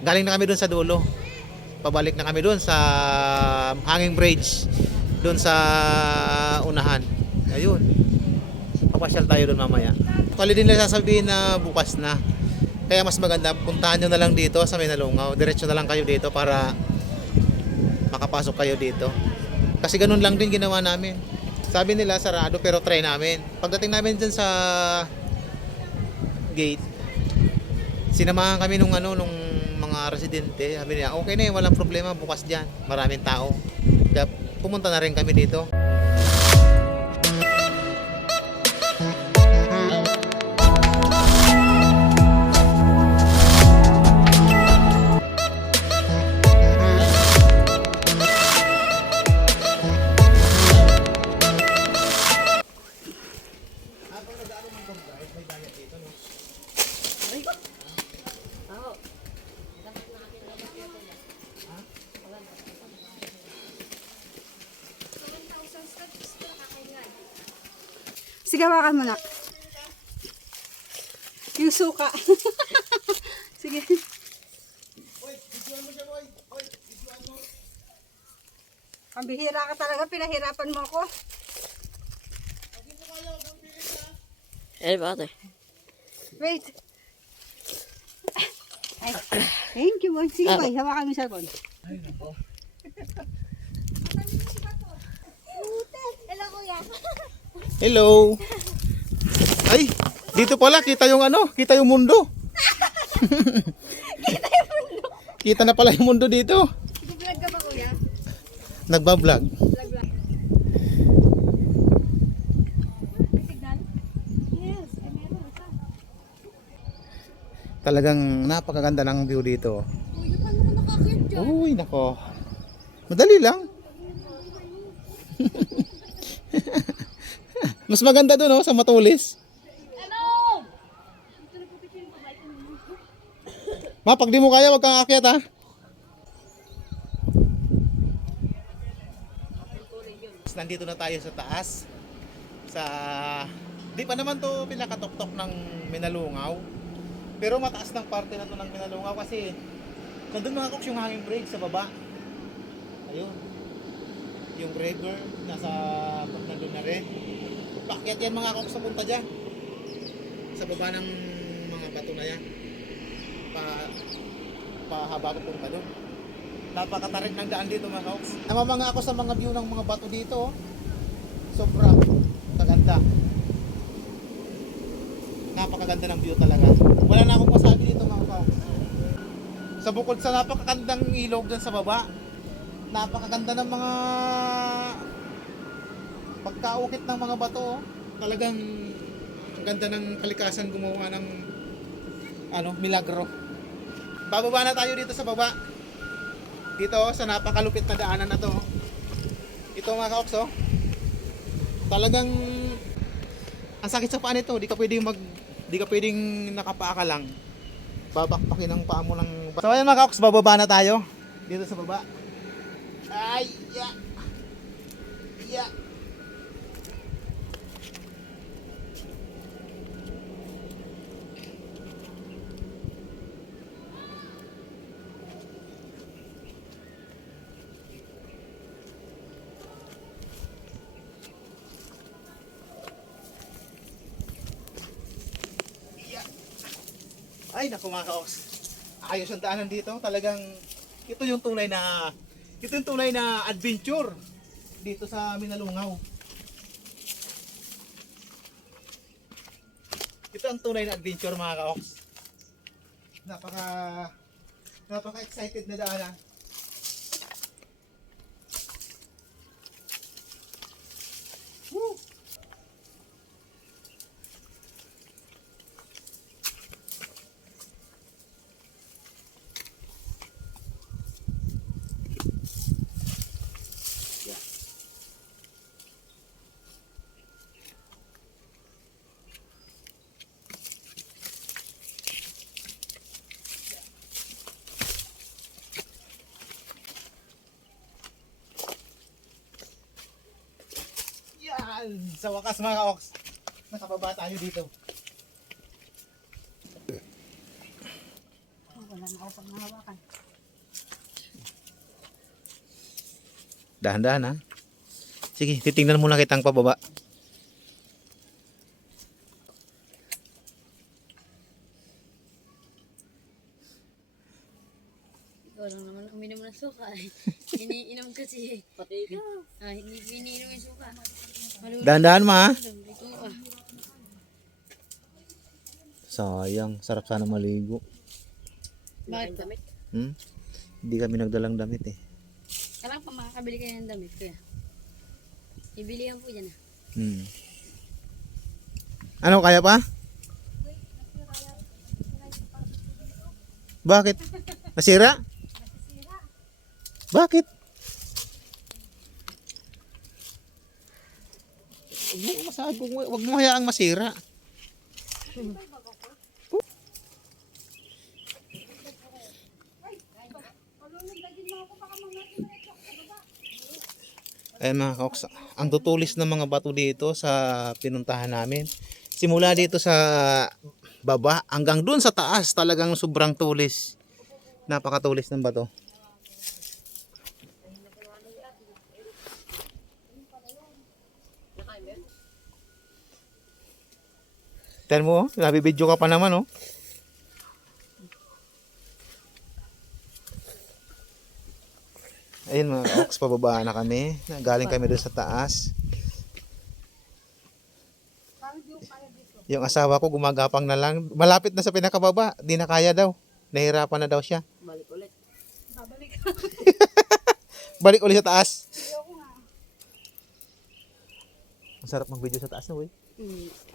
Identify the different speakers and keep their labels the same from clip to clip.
Speaker 1: Galing na kami doon sa dulo. Pabalik na kami doon sa Hanging Bridge. Doon sa unahan. Ayun. Papasyal tayo doon mamaya. Actually din nila sasabihin na bukas na. Kaya mas maganda, puntahan nyo na lang dito sa Minalungaw. Diretso na lang kayo dito para makapasok kayo dito. Kasi ganun lang din ginawa namin. Sabi nila sarado pero try namin. Pagdating namin dun sa gate, sinamahan kami nung ano nung mga residente. Sabi nila, okay na yun, walang problema bukas diyan. Maraming tao. Kaya pumunta na rin kami dito.
Speaker 2: Sige, hawakan mo na. Yung suka. Sige. Pambihira ka talaga, pinahirapan mo ako.
Speaker 3: Eh, bakit?
Speaker 2: Wait. Ay, thank you, boy. Sige, boy. Hawakan mo yung cellphone.
Speaker 4: Hello, kuya.
Speaker 1: Hello. Ay, dito pala kita yung ano, kita yung mundo. kita yung mundo. Kita na pala yung mundo dito.
Speaker 2: Nag-vlog ka ba, kuya?
Speaker 1: Nagba-vlog. Talagang napakaganda ng view dito.
Speaker 2: Paano nakakit dyan?
Speaker 1: Uy, nako. Madali lang. Mas maganda doon oh, sa Matulis. Ma, pag di mo kaya, wag kang aakyat ha. Nandito na tayo sa taas. Sa... Di pa naman to pinakatok-tok ng Minalungaw. Pero mataas ng parte na to ng Minalungaw kasi nandun mga koks yung hanging bridge sa baba. Ayun. Yung river nasa. Pakyat yan mga koks sa punta dyan. Sa baba ng mga bato na yan. Pa pahaba ko punta doon. Napakatarik ng daan dito mga koks. Namamanga ako sa mga view ng mga bato dito. oh. Sobra kaganda. Napakaganda ng view talaga. Wala na akong masabi dito mga koks. Sa bukod sa napakagandang ilog dyan sa baba, napakaganda ng mga pagkaukit ng mga bato. Talagang ang ganda ng kalikasan gumawa ng ano, milagro. Bababa na tayo dito sa baba. Dito sa napakalupit na daanan na to. Ito mga kaoks oh. Talagang ang sakit sa paa nito, di ka pwedeng mag di ka pwedeng nakapaa ka lang babakbakin ang paa mo ng... So ayan mga kaoks, bababa na tayo. Dito sa baba. Ay, ya. Ya. Mga kaoks. Ayos ang daanan dito. Talagang ito yung tunay na ito yung tunay na adventure dito sa Minalungaw. Ito ang tunay na adventure mga kaoks. Napaka napaka excited na daanan. Yan! Sa wakas mga ka-ox, nakababa tayo dito.
Speaker 2: Oh, wala. lang ako pag nahawakan.
Speaker 1: Dahan-dahan ha. Sige, titingnan muna kitang pababa.
Speaker 3: Ikaw lang naman uminom ng suka. Iniinom kasi. Pati ikaw. Ah, hindi iniinom yung suka.
Speaker 1: Dahan-dahan ma. Sayang, sarap sana maligo.
Speaker 3: Bakit?
Speaker 1: Hmm? Hindi kami nagdalang damit eh.
Speaker 3: Kailangan pa makakabili kayo ng damit kuya. Ibilihan po dyan ah.
Speaker 1: Hmm. Ano, kaya pa? Bakit? Nasira? Bakit? Huwag mo masabog, huwag mo hayaang masira. Ayan mga kaoks, ang tutulis ng mga bato dito sa pinuntahan namin. Simula dito sa baba hanggang dun sa taas talagang sobrang tulis. Napakatulis ng bato. Tignan mo, oh, nabibidyo ka pa naman oh. Ayun mga ox, pababa na kami. Galing kami doon sa taas. Yung asawa ko gumagapang na lang. Malapit na sa pinakababa. Di na kaya daw. Nahirapan na daw siya.
Speaker 3: Balik ulit.
Speaker 2: Babalik.
Speaker 1: Balik ulit sa taas. Masarap mag-video sa taas na, boy.
Speaker 3: Hmm.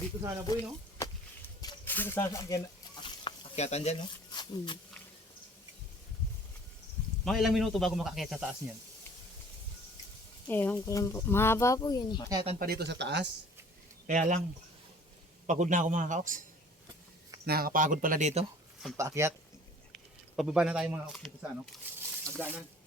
Speaker 1: Dito sana, boy, no? Dito sana akyan, akyatan dyan, no?
Speaker 3: Hmm.
Speaker 1: Mga ilang minuto bago makakyat sa taas niyan.
Speaker 3: Ewan ko lang po. Mahaba po yun eh.
Speaker 1: Makyatan pa dito sa taas. Kaya lang, pagod na ako mga kaoks. Nakakapagod pala dito. Pagpaakyat. Pababa na tayo mga kaoks dito sa ano. Hagdanan.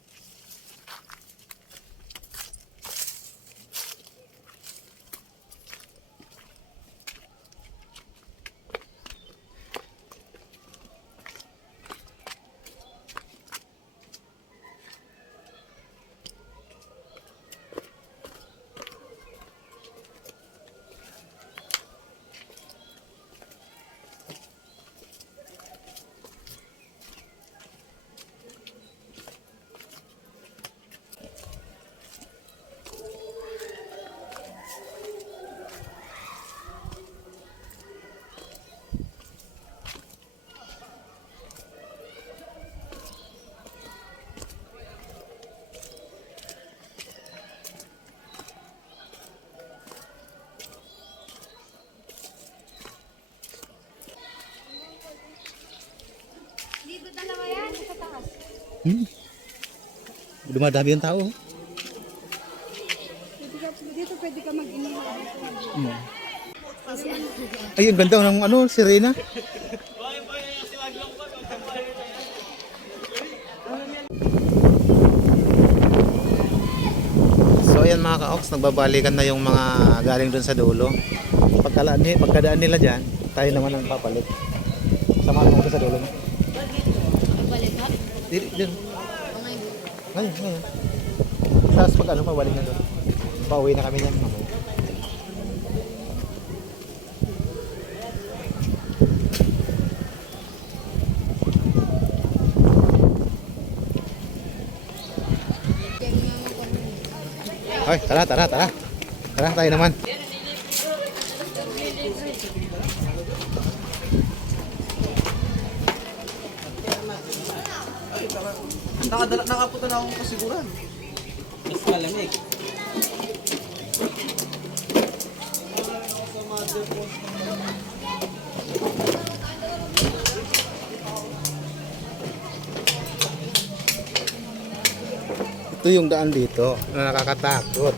Speaker 1: Hmm. Dumadami yung tao. oh.
Speaker 2: Dito, ka, dito pwede ka mag-inihaw.
Speaker 1: Hmm. Ay, ang ganda ng ano, sirena. So ayan mga ka-ox, nagbabalikan na yung mga galing dun sa dulo. Pagkalaan, pagkadaan nila dyan, tayo naman ang papalit. Samahan mo ko sa dulo.
Speaker 3: Balik
Speaker 1: dito.
Speaker 3: Okay.
Speaker 1: Ngayon, ngayon. Tapos pag ano, pabalik na doon. Pauwi na kami niyan. mamaya. Hoy, tara, tara, tara. Tara, tayo naman.
Speaker 4: Nakadala, nakapunta na akong kasiguran. Mas malamig.
Speaker 1: Ito yung daan dito na nakakatakot.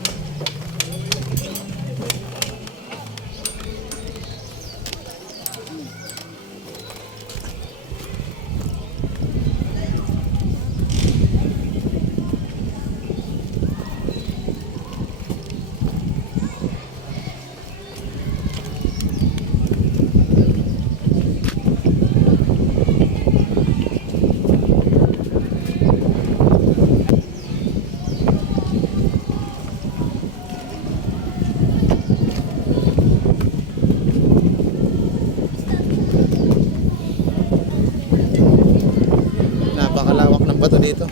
Speaker 1: dito.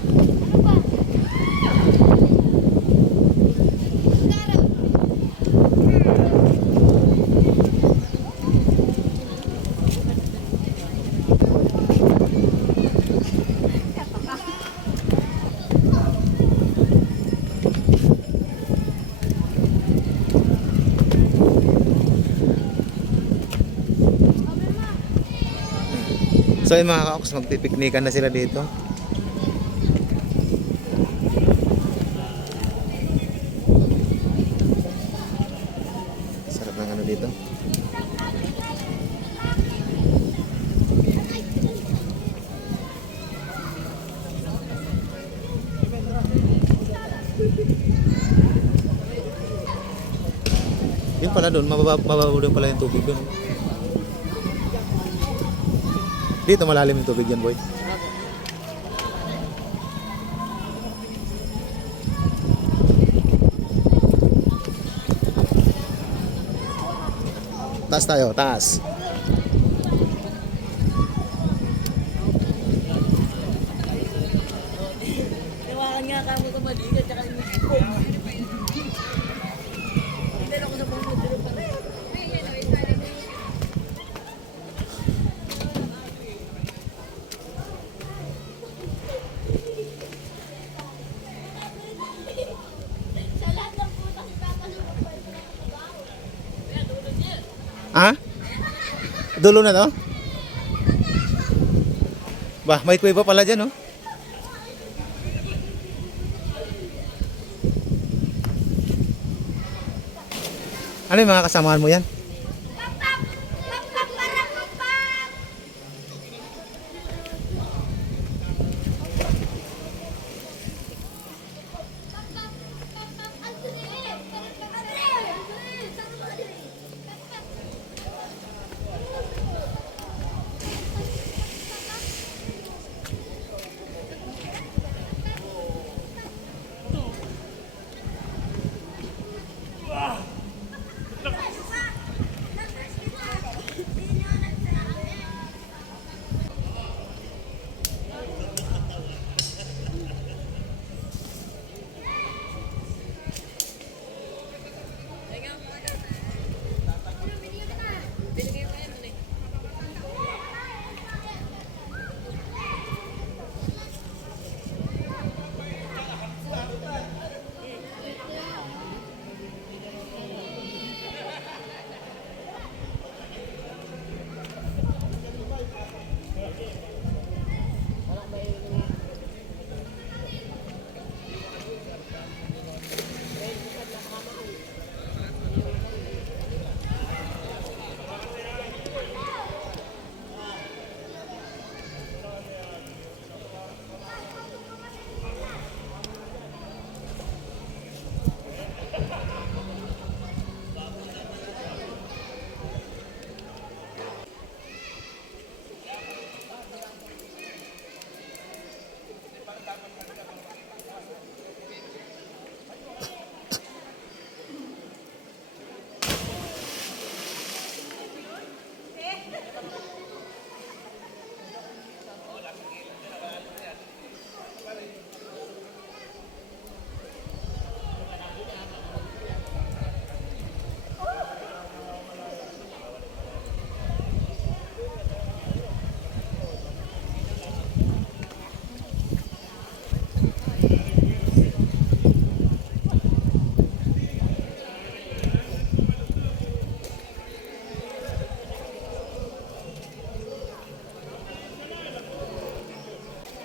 Speaker 1: So yung mga kaoks, magpipiknikan na sila dito. Sarap ng ano dito. Yun pala doon, mababa, mababaw din pala yung tubig doon. Dito malalim yung tubig yan, boy. Taas tayo, taas.
Speaker 3: Tawakan nga kamo sa maligat, tsaka yung ipon. Hindi ako sa pangod, pero pa
Speaker 1: Ha? Dulo na to? Bah, may kuweba pala dyan, oh. Ano yung mga kasamahan mo yan?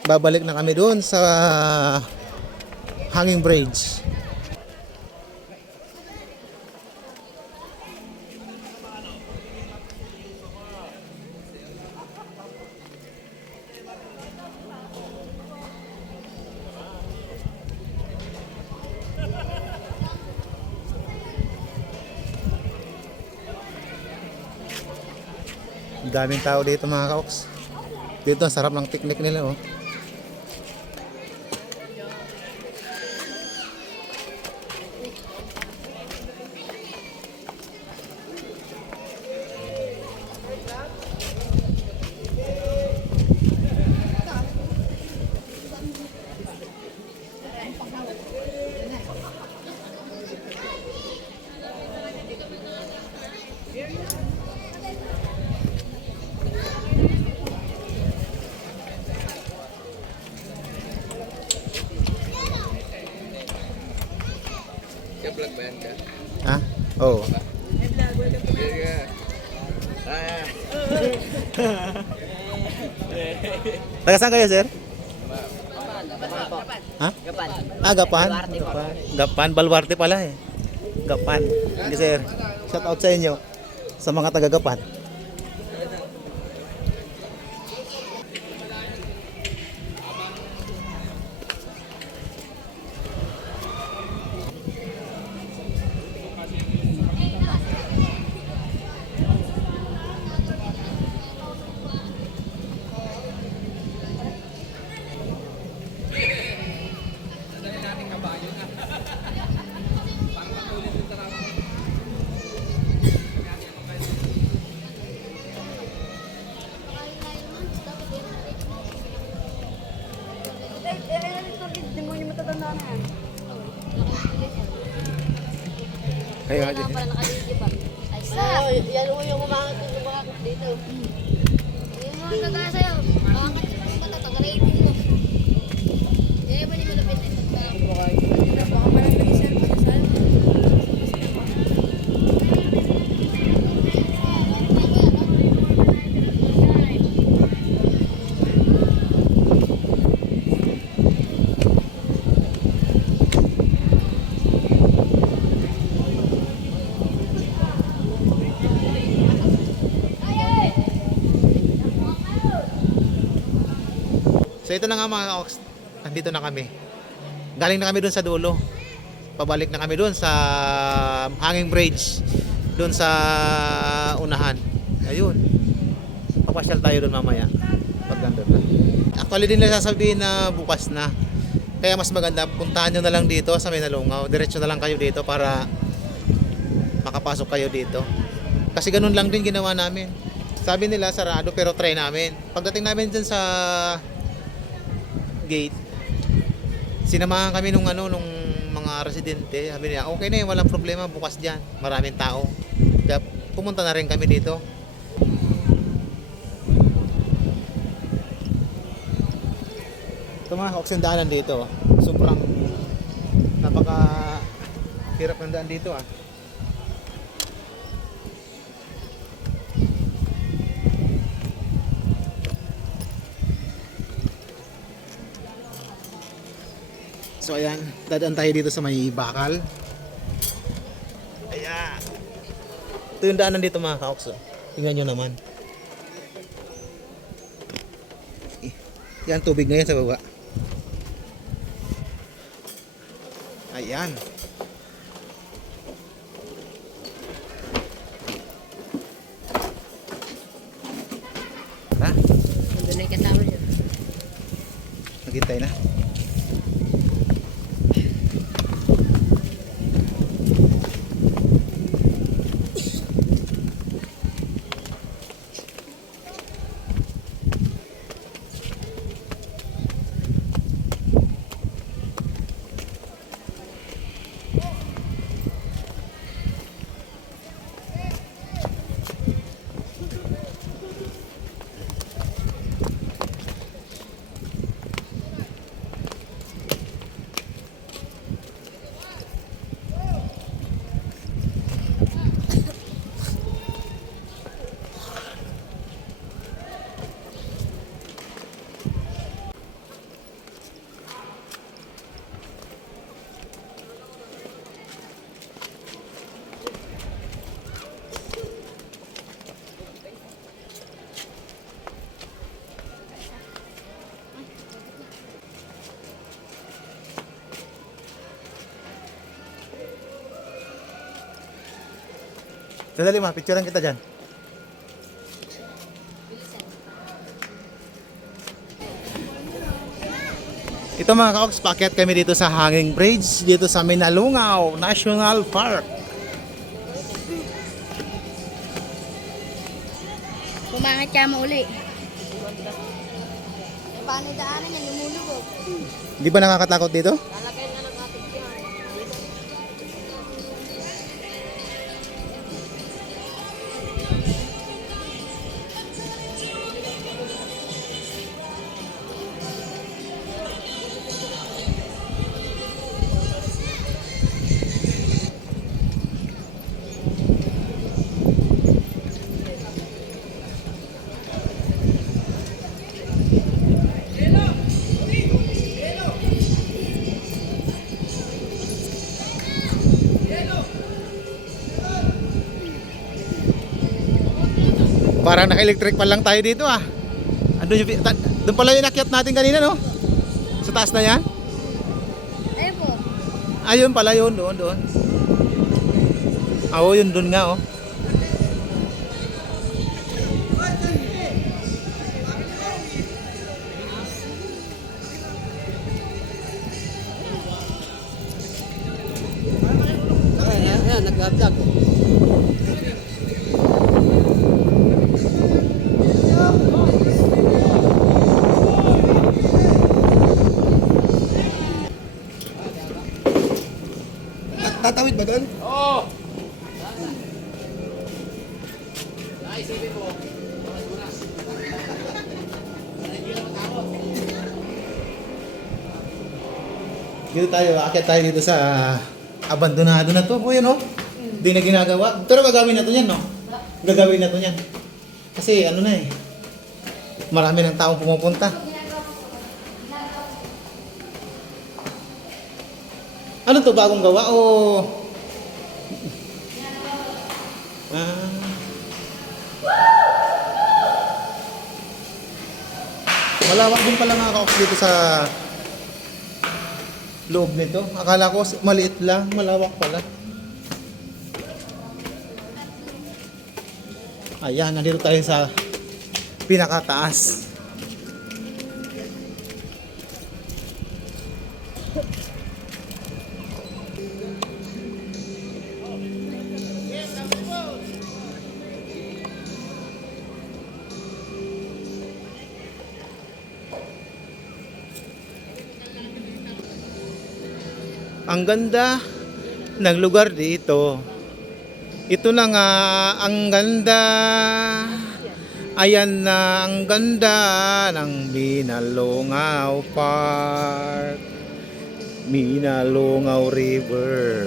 Speaker 1: Babalik na kami doon sa Hanging Bridge. Daming tao dito mga kaoks. Dito ang sarap ng picnic nila oh. Taga saan kayo, sir? Ha?
Speaker 3: Gapan.
Speaker 1: Ah, Gapan? Gapan. Gapan, Baluarte pala eh. Gapan. Sige, sir. Shout out sa inyo. Sa mga taga Kayo,
Speaker 3: nakalili pa. Ay, sa! Yan mo yung umakit umakit dito. Yung mga gagaya sa'yo. Umakit yung mga tagalitin mo. Yan ba ni malapit na ito?
Speaker 2: Baka pala nag-isip
Speaker 1: ito na nga mga ox, nandito na kami. Galing na kami dun sa dulo. Pabalik na kami dun sa hanging bridge. Dun sa unahan. Ayun. Papasyal tayo dun mamaya. Pag nandun na. Actually din nila sasabihin na bukas na. Kaya mas maganda, puntahan nyo na lang dito sa Minalungaw. Diretso na lang kayo dito para makapasok kayo dito. Kasi ganun lang din ginawa namin. Sabi nila sarado pero try namin. Pagdating namin dun sa gate, sinamahan kami nung ano nung mga residente. Sabi niya, okay na yun, walang problema bukas diyan. Maraming tao. Kaya pumunta na rin kami dito. Ito mga yung daanan dito. oh. Sobrang napaka hirap ng daan dito ah. So ayan, dadaan tayo dito sa may bakal. Ayan. Ito yung daanan dito mga kaoks. oh. Tingnan nyo naman. Yan, tubig na yan sa baba. Ayan. Sandali ma, picturean kita dyan. Ito mga kaoks, paakyat kami dito sa Hanging Bridge, dito sa Minalungaw National Park.
Speaker 3: Pumangat ka mo uli. Paano daanan yan? Lumulubog.
Speaker 1: Di ba nakakatakot dito?
Speaker 3: Lalagay
Speaker 1: Parang naka-electric pa lang tayo dito ah. Andun yung, doon pala yung inakyat natin kanina no? Sa taas na yan?
Speaker 3: Ayun po.
Speaker 1: Ayun pala yun, doon, doon. Ah, Oo, yun doon nga oh. Dito tayo, aakyat tayo dito sa abandonado na to. O yan oh. Hindi na ginagawa. Pero gagawin na to yan, no? Gagawin na to yan. Kasi ano na eh. Marami ng taong pumupunta. Ano to, bagong gawa o... Ah. Malawak din pala mga ka dito sa loob nito. Akala ko maliit lang, malawak pala. Ayan, nandito tayo sa pinakataas. Ang ganda ng lugar dito. Ito na nga ang ganda. Ayan na ang ganda ng Minalongaw Park. Minalongaw River.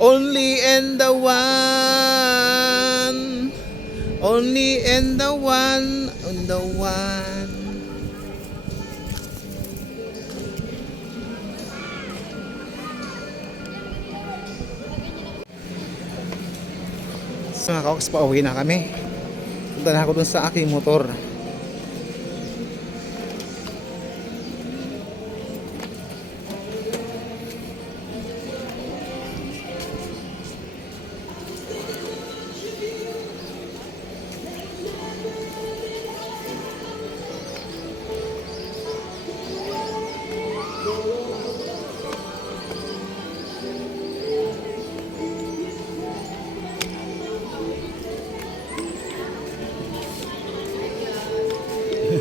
Speaker 1: Only and the one. Only and the one. And the one. Mga kaoks, pauwi na kami. Punta na ako dun sa aking motor.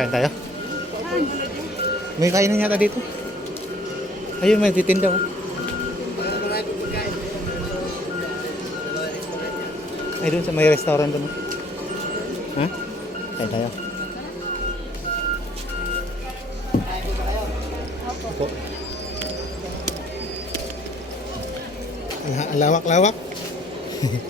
Speaker 1: kain tayo. May kainan yata dito. Ayun, may titinda oh. Ay, dun sa may restaurant doon. Ha? Kain tayo. Opo. Lawak-lawak.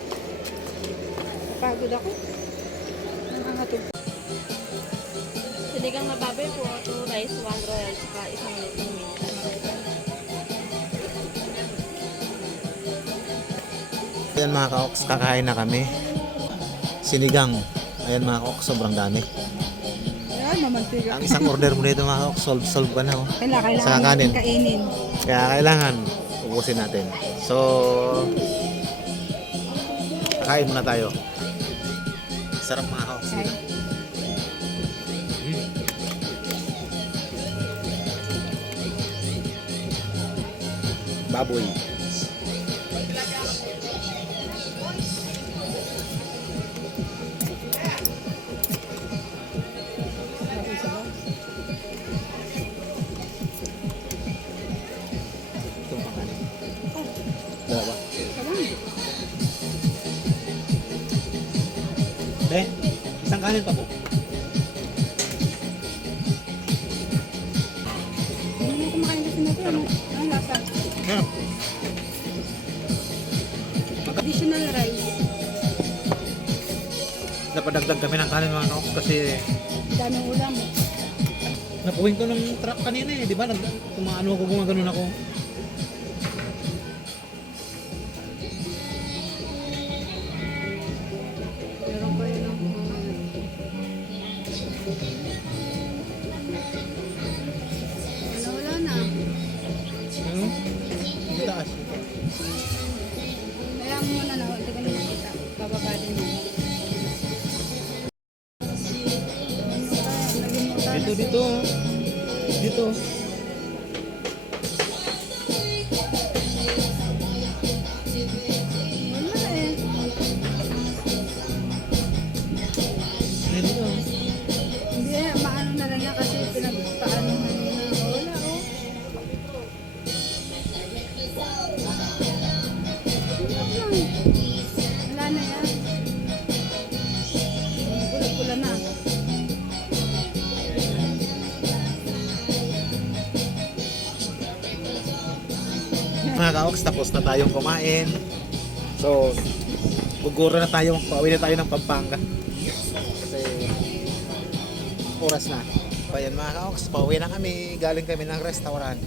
Speaker 1: Kaoks, kakain na kami. Sinigang. Ayan mga kaoks, sobrang dami.
Speaker 2: Ayan, mamantiga.
Speaker 1: Ang isang order mo dito mga kaoks, solve, solve ka na oh.
Speaker 2: Kailangan,
Speaker 1: kanin.
Speaker 2: natin kainin.
Speaker 1: Kaya kailangan ubusin natin. So, kakain muna tayo. Sarap mga dito. Mm. Baboy. Kanin pa po.
Speaker 2: Hindi mo kumakain kasi na. Ano? Ano lasa?
Speaker 1: Yeah.
Speaker 2: Additional rice.
Speaker 1: Napadagdag kami ng kanin mga kaoks kasi
Speaker 2: Daming ulam.
Speaker 1: napuwing ko ng truck kanina eh. Di ba? Nag, tumaano ako, gumaganon ako. Tapos na tayong kumain. So, guguro na tayo, pauwi na tayo ng Pampanga. Kasi, oras na. So, ayan mga kaoks, pauwi na kami. Galing kami ng restaurant.